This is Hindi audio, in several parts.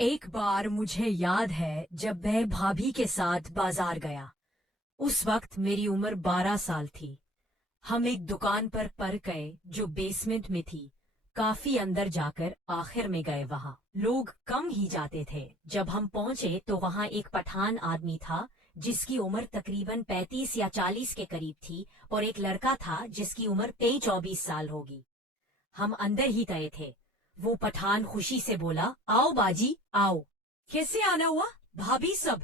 एक बार मुझे याद है जब मैं भाभी के साथ बाजार गया। उस वक्त मेरी उम्र 12 साल थी। हम एक दुकान पर गए जो बेसमेंट में थी। काफी अंदर जाकर आखिर में गए। वहाँ लोग कम ही जाते थे। जब हम पहुंचे तो वहाँ एक पठान आदमी था जिसकी उम्र तकरीबन 35 या 40 के करीब थी, और एक लड़का था जिसकी उम्र 23-24 साल होगी। हम अंदर ही गए थे। वो पठान खुशी से बोला, आओ बाजी आओ। कैसे आना हुआ भाभी सब?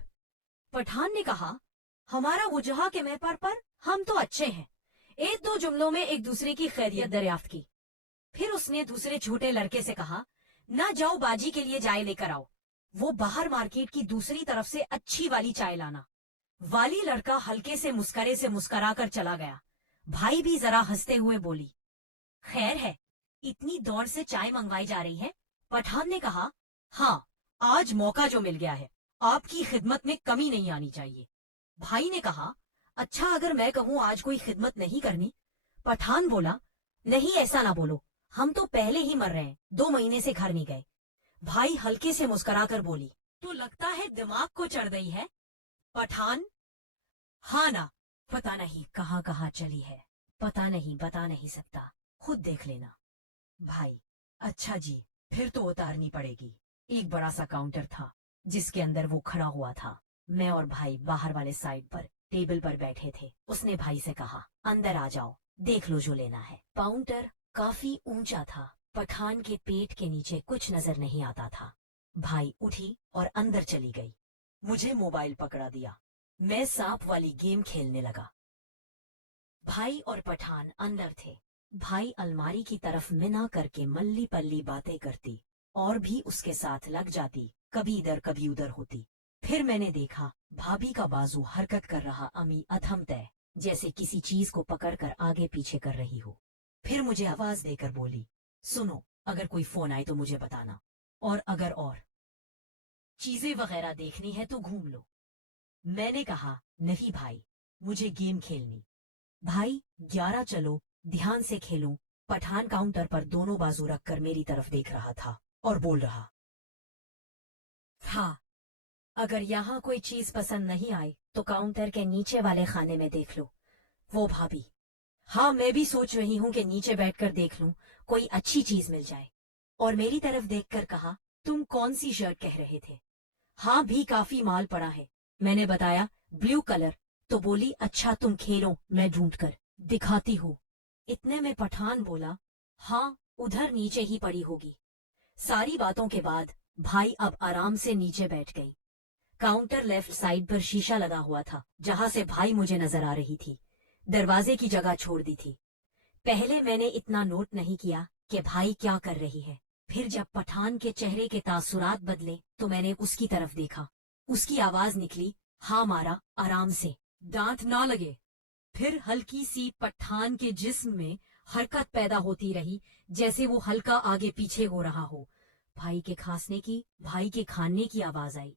पठान ने कहा, हमारा वजह के मैं पर हम तो अच्छे हैं। एक दो जुमलों में एक दूसरे की खैरियत दरियाफ्त की। फिर उसने दूसरे छोटे लड़के से कहा, ना जाओ बाजी के लिए चाय लेकर आओ। वो बाहर मार्केट की दूसरी तरफ से अच्छी वाली चाय लाना। वाली लड़का हल्के से मुस्करा कर चला गया। भाई भी जरा हंसते हुए बोली, खैर है, इतनी दौड़ से चाय मंगवाई जा रही है? पठान ने कहा, हाँ, आज मौका जो मिल गया है, आपकी खिदमत में कमी नहीं आनी चाहिए। भाई ने कहा, अच्छा अगर मैं कहूँ आज कोई खिदमत नहीं करनी? पठान बोला, नहीं ऐसा ना बोलो, हम तो पहले ही मर रहे हैं, 2 महीने से घर नहीं गए। भाई हल्के से मुस्कुराकर बोली, तो लगता है दिमाग को चढ़ गई है। पठान, हाँ ना, पता नहीं कहाँ कहाँ चली है, पता नहीं, बता नहीं सकता, खुद देख लेना। भाई, अच्छा जी, फिर तो उतारनी पड़ेगी। एक बड़ा सा काउंटर था जिसके अंदर वो खड़ा हुआ था। मैं और भाई बाहर वाले साइड पर टेबल पर बैठे थे। उसने भाई से कहा, अंदर आ जाओ, देख लो जो लेना है। काउंटर काफी ऊंचा था। पठान के पेट के नीचे कुछ नजर नहीं आता था। भाई उठी और अंदर चली गई। मुझे मोबाइल पकड़ा दिया। मैं सांप वाली गेम खेलने लगा। भाई और पठान अंदर थे। भाई अलमारी की तरफ मिना करके मल्ली पल्ली बातें करती और भी उसके साथ लग जाती, कभी इधर कभी उधर होती। फिर मैंने देखा भाभी का बाजू हरकत कर रहा, अमी अथम तय, जैसे किसी चीज को पकड़कर आगे पीछे कर रही हो। फिर मुझे आवाज देकर बोली, सुनो, अगर कोई फोन आए तो मुझे बताना, और अगर और चीजें वगैरह देखनी है तो घूम लो। मैंने कहा, नहीं भाई, मुझे गेम खेलनी। भाई 11 चलो, ध्यान से खेलो। पठान काउंटर पर दोनों बाजू रखकर मेरी तरफ देख रहा था और बोल रहा था, अगर यहाँ कोई चीज पसंद नहीं आई तो काउंटर के नीचे वाले खाने में देख लो। वो भाभी, हाँ मैं भी सोच रही हूँ कि नीचे बैठकर देख लूं, कोई अच्छी चीज मिल जाए। और मेरी तरफ देखकर कहा, तुम कौन सी शर्ट कह रहे थे? हाँ भी काफी माल पड़ा है। मैंने बताया, ब्लू कलर। तो बोली, अच्छा तुम खेलो, मैं ढूंढ कर दिखाती हूँ। इतने में पठान बोला, हाँ उधर नीचे ही पड़ी होगी। सारी बातों के बाद भाई अब आराम से नीचे बैठ गई। काउंटर लेफ्ट साइड पर शीशा लगा हुआ था जहां से भाई मुझे नजर आ रही थी। दरवाजे की जगह छोड़ दी थी। पहले मैंने इतना नोट नहीं किया कि भाई क्या कर रही है। फिर जब पठान के चेहरे के तासुरात बदले तो मैंने उसकी तरफ देखा। उसकी आवाज निकली, हाँ मारा, आराम से, दांत ना लगे। फिर हल्की सी पठान के जिस्म में हरकत पैदा होती रही, जैसे वो हल्का आगे पीछे हो रहा हो। भाई के खांसने की, भाई के खाने की आवाज आई।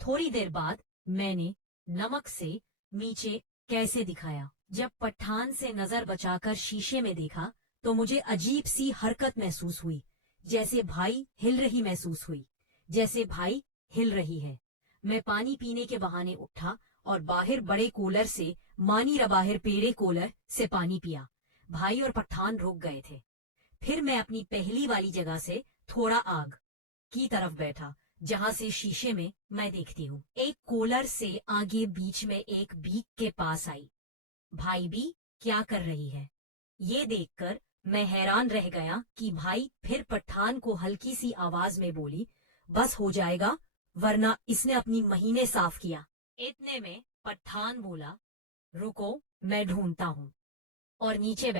थोड़ी देर बाद मैंने नमक से नीचे कैसे दिखाया। जब पठान से नजर बचाकर शीशे में देखा तो मुझे अजीब सी हरकत महसूस हुई, जैसे भाई हिल रही महसूस हुई, जैसे भाई हिल रही है। मैं पानी पीने के बहाने उठा और बाहर बड़े कूलर से, मानी रबाहिर पेड़े कूलर से पानी पिया। भाई और पठान रुक गए थे। फिर मैं अपनी पहली वाली जगह से थोड़ा आग की तरफ बैठा जहां से शीशे में मैं देखती हूँ। एक कूलर से आगे बीच में एक बीक के पास आई। भाई भी क्या कर रही है, ये देखकर मैं हैरान रह गया कि भाई फिर पठान को हल्की सी आवाज में बोली, बस हो जाएगा, वरना इसने अपनी महीने साफ किया। इतने में पठान बोला, रुको मैं ढूंढता हूँ, और नीचे